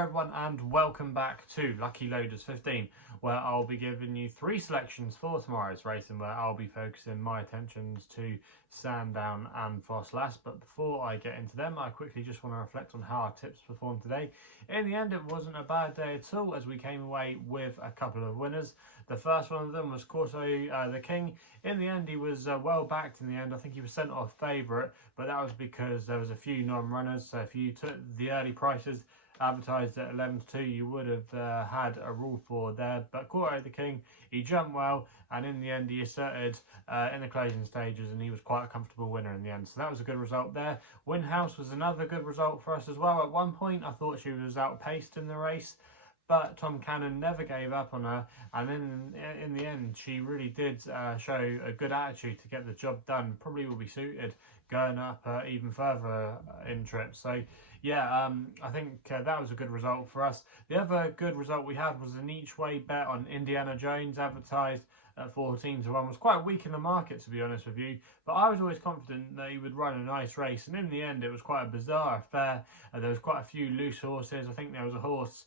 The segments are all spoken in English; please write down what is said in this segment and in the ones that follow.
Hi everyone and welcome back to Lucky Loaders 15, where I'll be giving you 3 selections for tomorrow's racing, where I'll be focusing my attentions to Sandown and Ffos Las. But before I get into them, I quickly just want to reflect on how our tips performed today. In the end, it wasn't a bad day at all, as we came away with a couple of winners. The first one of them was Corso the King. In the end, he was well backed in the end. I think he was sent off favourite, but that was because there was a few non-runners. So if you took the early prices advertised at 11 to 2, you would have had a rule for there. But Corso the King, he jumped well, and in the end he asserted in the closing stages, and he was quite a comfortable winner in the end. So that was a good result there. Winhouse was another good result for us as well. At one point I thought she was outpaced in the race, but Tom Cannon never gave up on her, and then in the end she really did show a good attitude to get the job done. Probably will be suited going up even further in trips. So yeah, I think that was a good result for us. The other good result we had was an each way bet on Indiana Jones, advertised at 14 to 1. Was quite weak in the market, to be honest with you, but I was always confident that he would run a nice race, and in the end it was quite a bizarre affair. There was quite a few loose horses. I think there was a horse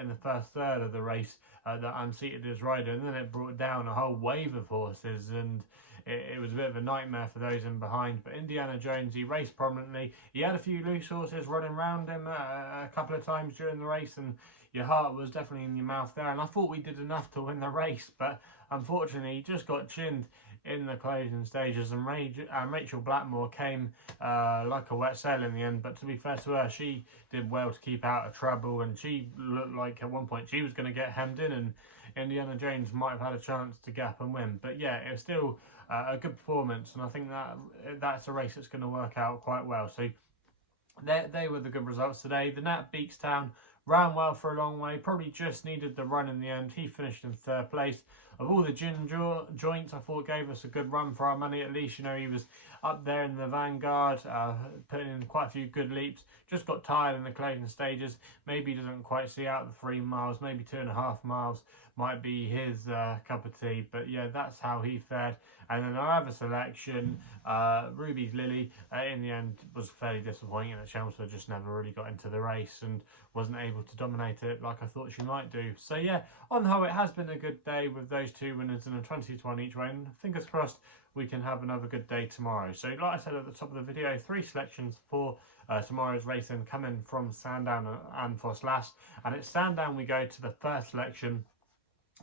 in the first third of the race that unseated his rider, and then it brought down a whole wave of horses, and it was a bit of a nightmare for those in behind. But Indiana Jones, he raced prominently. He had a few loose horses running around him a couple of times during the race, and your heart was definitely in your mouth there. And I thought we did enough to win the race, but unfortunately he just got chinned in the closing stages, and Rachel Blackmore came like a wet sail in the end. But to be fair to her, she did well to keep out of trouble, and she looked like at one point she was going to get hemmed in, and Indiana Jones might have had a chance to gap and win. But yeah, it was still a good performance, and I think that's a race that's going to work out quite well. So they were the good results today. The Nat Beakstown ran well for a long way, probably just needed the run in the end. He finished in third place. Of all the gin joints, I thought gave us a good run for our money. At least, you know, he was up there in the vanguard, putting in quite a few good leaps. Just got tired in the closing stages. Maybe he doesn't quite see out the 3 miles, maybe 2.5 miles might be his cup of tea. But yeah, that's how he fared. And then our other selection, Ruby's Lily, in the end was fairly disappointing that Chelmsford just never really got into the race and wasn't able to dominate it like I thought she might do. So yeah, on the whole, it has been a good day with those 2 winners and a 20 to 1 each way, and fingers crossed we can have another good day tomorrow. So like I said at the top of the video, 3 selections for tomorrow's racing coming from Sandown and Ffos Las. And at Sandown we go to the first selection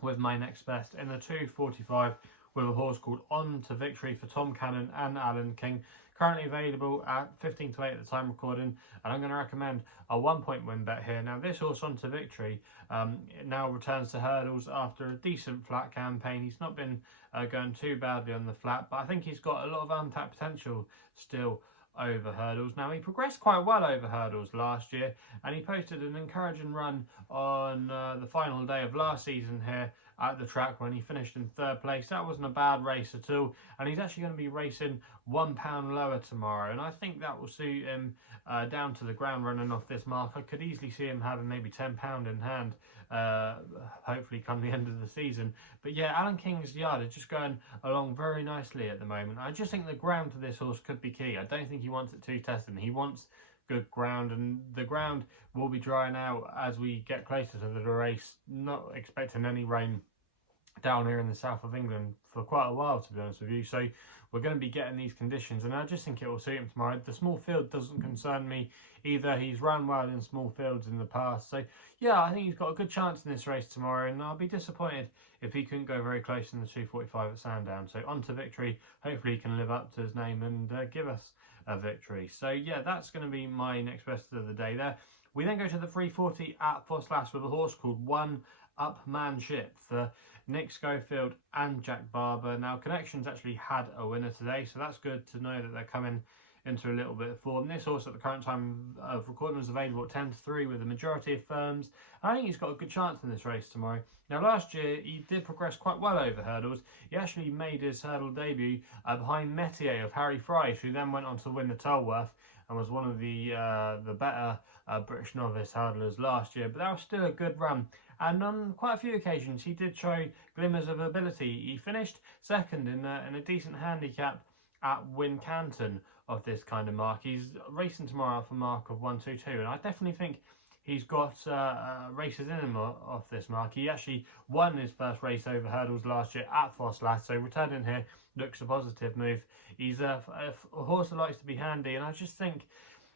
with my next best in the 2:45 with a horse called On to Victory for Tom Cannon and Alan King. Currently available at 15 to 8 at the time recording, and I'm going to recommend a 1-point win bet here. Now this horse On to Victory now returns to hurdles after a decent flat campaign. He's not been going too badly on the flat, but I think he's got a lot of untapped potential still over hurdles. Now he progressed quite well over hurdles last year, and he posted an encouraging run on the final day of last season here at the track when he finished in third place. That wasn't a bad race at all, and he's actually going to be racing £1 lower tomorrow, and I think that will suit him down to the ground running off this mark. I could easily see him having maybe £10 in hand hopefully come the end of the season. But yeah, Alan King's yard is just going along very nicely at the moment. I just think the ground to this horse could be key. I don't think he wants it too tested. He wants good ground, and the ground will be drying out as we get closer to the race. Not expecting any rain down here in the south of England for quite a while, to be honest with you. So we're going to be getting these conditions, and I just think it will suit him tomorrow. The small field doesn't concern me either. He's run well in small fields in the past. So yeah, I think he's got a good chance in this race tomorrow, and I'll be disappointed if he couldn't go very close in the 2:45 at Sandown. So On to Victory. Hopefully he can live up to his name and give us a victory. So yeah, that's going to be my next best of the day there. We then go to the 3:40 at Ffos Las with a horse called Oneupmanship for Nick Schofield and Jack Barber. Now Connections actually had a winner today, so that's good to know that they're coming into a little bit of form. This horse at the current time of recording is available at 10 to 3 with a majority of firms. I think he's got a good chance in this race tomorrow. Now last year he did progress quite well over hurdles. He actually made his hurdle debut behind Metier of Harry Fry, who then went on to win the Tolworth and was one of the better British novice hurdlers last year. But that was still a good run, and on quite a few occasions he did show glimmers of ability. He finished second in a decent handicap at Wincanton of this kind of mark. He's racing tomorrow off a mark of 1:22, and I definitely think he's got races in him off this mark. He actually won his first race over hurdles last year at Ffos Las, so returning here looks a positive move. He's a horse that likes to be handy, and I just think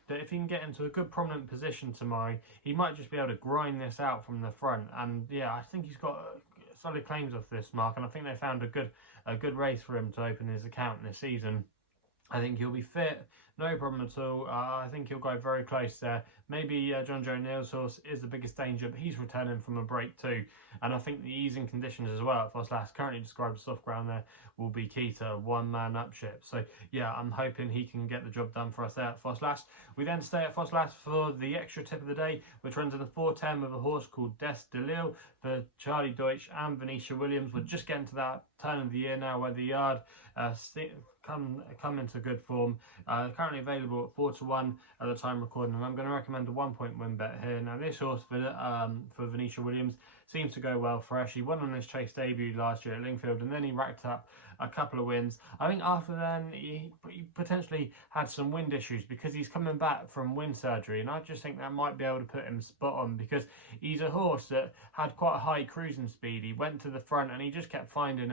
that if he can get into a good prominent position tomorrow, he might just be able to grind this out from the front. And yeah, I think he's got solid claims off this mark, and I think they found a good race for him to open his account this season. I think he'll be fit, no problem at all. I think he'll go very close there. Maybe John Joe Neal's horse is the biggest danger, but he's returning from a break too. And I think the easing conditions as well at Ffos Las, currently described as soft ground there, will be key to one-man upship. So yeah, I'm hoping he can get the job done for us there at Ffos Las. We then stay at Ffos Las for the extra tip of the day, which runs in the 4:10 with a horse called Desque for Charlie Deutsch and Venetia Williams. We're just getting to that turn of the year now where the yard come into good form. Currently available at 4-1 at the time recording, and I'm going to recommend a 1-point win bet here. Now this horse for Venetia Williams seems to go well fresh. He won on his chase debut last year at Lingfield, and then he racked up a couple of wins. I think after then he potentially had some wind issues because he's coming back from wind surgery, and I just think that might be able to put him spot on, because he's a horse that had quite a high cruising speed. He went to the front and he just kept finding.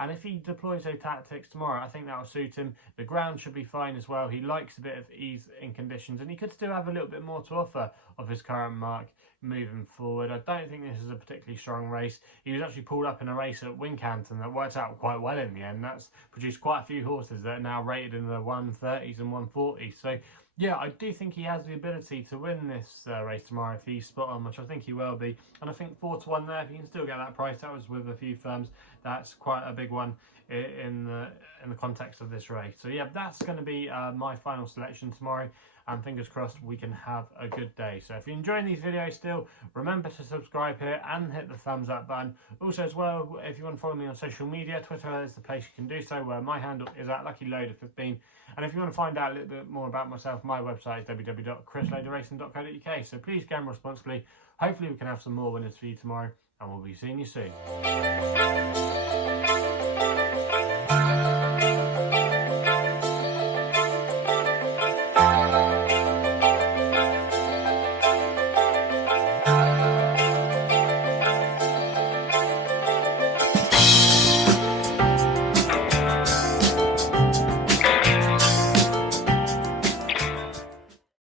And if he deploys those tactics tomorrow, I think that will suit him. The ground should be fine as well. He likes a bit of ease in conditions, and he could still have a little bit more to offer of his current mark moving forward. I don't think this is a particularly strong race. He was actually pulled up in a race at Wincanton that worked out quite well in the end. That's produced quite a few horses that are now rated in the 130s and 140s. So yeah, I do think he has the ability to win this race tomorrow if he's spot on, which I think he will be. And I think 4-1 there, if you can still get that price, that was with a few firms, that's quite a big one in the context of this race. So yeah, that's going to be my final selection tomorrow, and fingers crossed we can have a good day. So if you're enjoying these videos still, remember to subscribe here and hit the thumbs up button. Also as well, if you want to follow me on social media, Twitter is the place you can do so, where my handle is at LuckyLoader15. And if you want to find out a little bit more about myself, my website is www.chrisloaderracing.co.uk. So please gamble responsibly. Hopefully we can have some more winners for you tomorrow, and we'll be seeing you soon.